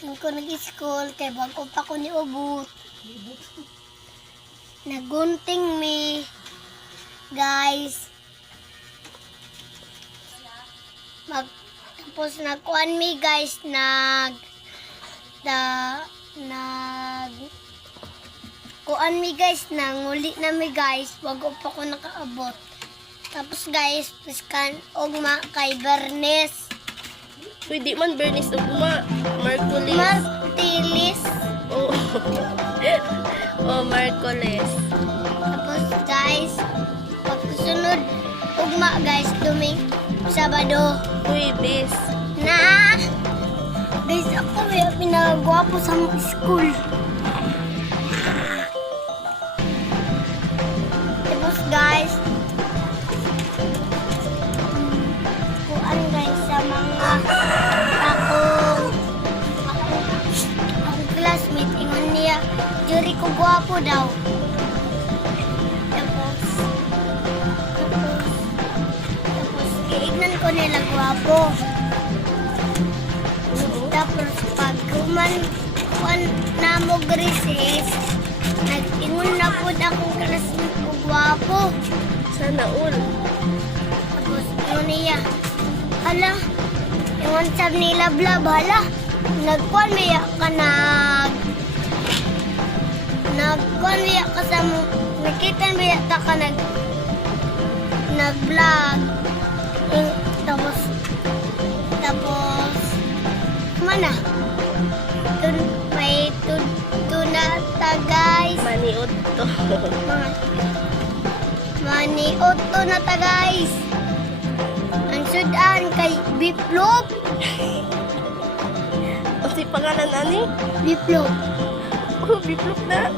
King ko nag-school, kay bago pa ko ni ubot. Nagunting mi, guys. Tapos nagkuhan mi, guys, kuan mi, guys, nanguli na mi, guys, bago pa ko nakaabot. Tapos, guys, piskan ugma kay Bernes. Pwede man Bernice ugma. Marcoles. Martilis. Oh. Oh, Marcoles. Tapos, guys, pagsunod ugma, guys, Sabado. Huwebes. Na! Guys, ako may pinagwapo sa school. Tapos, guys, kuan, guys, sa mga akong classmate, ingon niya, jury ko gwapo daw. Tapos, iignan ko nila gwapo. Tapos, pag kuman na mo recess, nag-ingon na po akong classmate ko gwapo. Sana all. Tapos, ingon niya, hala, ingon sab nila blab, hala, nagkuhan miya ka nagkuhan miya ka sa mo, nakita miya ta ka nag-vlog. Tapos, mana? May tunata, guys. Maniot to. Maniot to na ta, guys. Ang sudan kay Biplop. O si pangalan ani? Biplop. Oh, biplok na.